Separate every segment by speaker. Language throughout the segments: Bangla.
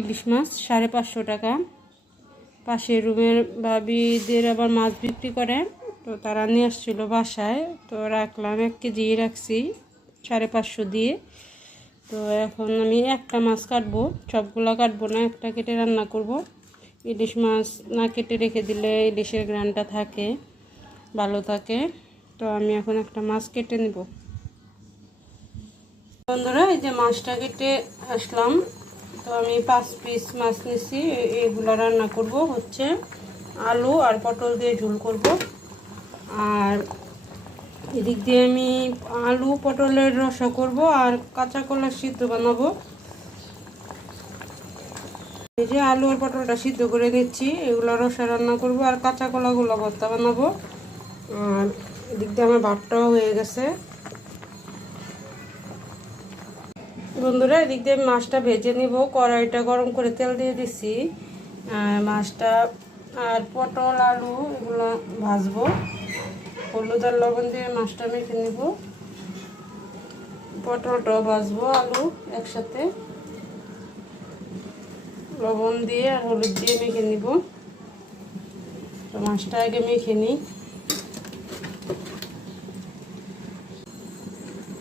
Speaker 1: ইলিশ মাছ, সাড়ে পাঁচশো টাকা। পাশের রুমের ভাবিদের আবার মাছ বিক্রি করে। তো তারা নিয়ে আসছিল বাসায়। তো রাখলাম, এক কেজি রাখছি, সাড়ে পাঁচশো দিয়ে। তো এখন আমি একটা মাছ কাটবো, সবগুলো কাটবো না, একটা কেটে রান্না করব। ইলিশ মাছ না কেটে রেখে দিলে ইলিশের গ্রানটা থাকে, ভালো থাকে। তো আমি এখন একটা মাছ কেটে নেব। বন্ধুরা, এই যে মাছটা কেটে আসলাম। তো আমি পাঁচ পিস মাছ নিছি এগুলো রান্না করব হচ্ছে। আলু আর পটল দিয়ে ঝোল করব। আর এদিক দিয়ে আমি আলু, পটলের রসা করব আর কাঁচা কলার সিদ্ধ বানাবো। এই যে আলু আর পটলটা সিদ্ধ করে দিচ্ছি এগুলো রসা রান্না করব আর কাঁচা কলাগুলো ভর্তা বানাবো। আর এদিক দিয়ে আমার ভাতটাও হয়ে গেছে। বন্ধুরা, এদিক দিয়ে মাছটা ভেজে নিব। কড়াইটা গরম করে তেল দিয়ে দিছি। মাছটা আর পটল, আলু এগুলো ভাজবো। হলুদ আর লবণ দিয়ে মাছটা মেখে নিব। পটলটাও ভাজবো, আলু একসাথে। লবণ দিয়ে আর হলুদ দিয়ে মেখে নিব। তো মাছটা আগে মেখে নিই।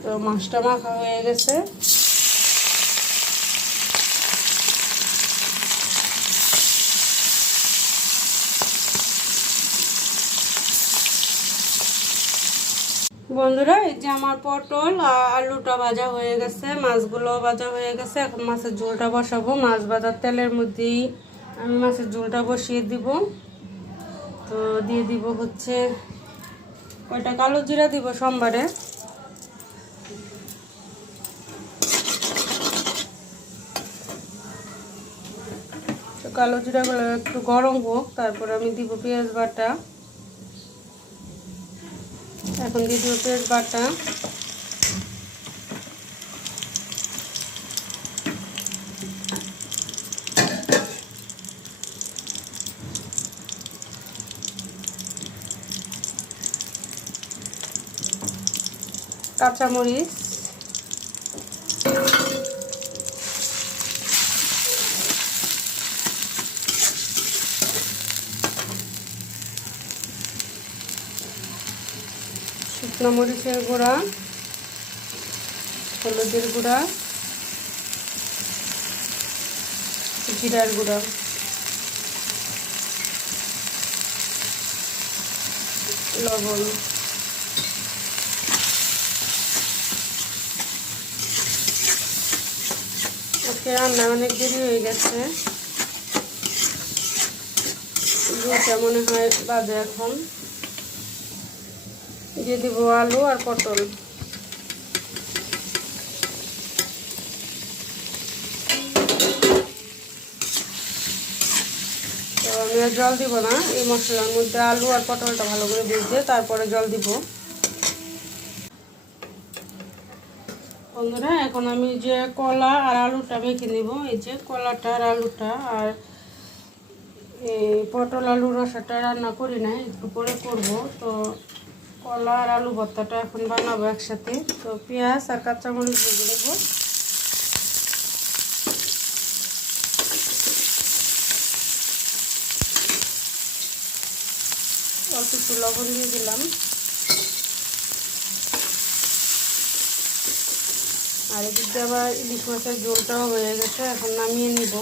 Speaker 1: তো মাছটা মাখা হয়ে গেছে। বন্ধুরা, এই যে আমার পটল আলুটা ভাজা হয়ে গেছে, মাছগুলো ভাজা হয়ে গেছে। এখন মাছের ঝোলটা বসাবো। মাছ ভাজার তেলের মধ্যেই আমি মাছের ঝোলটা বসিয়ে দিব। তো দিয়ে দিব হচ্ছে কয়টা কালো জিরা দিব সোমবারে। কালো জিরাগুলো একটু গরম হোক, তারপর আমি দিব পেঁয়াজ বাটা। এখন দিয়ে দিব পেঁয়াজ বাটা। কাঁচামরিচ। শুকনো মরিচের গুঁড়া, হলুদের গুঁড়া, জিরার গুঁড়া। লবণ। আজকে রান্না অনেক দেরি হয়ে গেছে। দুটা মনে হয় বাজে এখন। দিয়ে দিব আলু আর পটল। তো আমি আর জল দিব না, এই মশলার মধ্যে আলু আর পটলটা ভালো করে ভেজে তারপরে জল দিব। বন্ধুরা, এখন আমি যে কলা আর আলুটা মেখে নিব, এই যে কলাটা আর আলুটা আর এই পটল আলু রসাটা রান্না করি না একটু পরে করব। তো কলা আর আলু ভর্তাটা এখন বানাবো একসাথে। তো পেঁয়াজ আর কাঁচামরিচ ভেজে নেব অল্প একটু লবণ দিয়ে দিলাম। আর এদিক আবার ইলিশ মাছের ঝোলটাও হয়ে গেছে, এখন নামিয়ে নিব।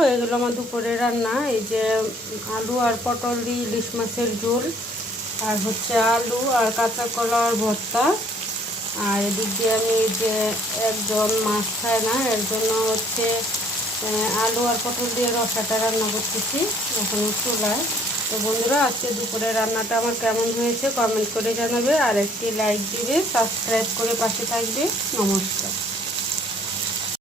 Speaker 1: হয়ে গেল আমার দুপুরে রান্না। এই যে আলু আর পটল দিয়ে ইলিশ মাছের ঝোল, আর হচ্ছে আলু আর কাঁচা কলার ভর্তা। আর এদিক দিয়ে আমি যে একজন মাছ খায় না, এর জন্য হচ্ছে আলু আর পটল দিয়ে রসাটা রান্না করতেছি এখন চুলায়। তো বন্ধুরা, আজকে দুপুরে রান্নাটা আমার কেমন হয়েছে কমেন্ট করে জানাবে, আর একটি লাইক দিবে সাবস্ক্রাইব করে পাশে থাকবে। নমস্কার।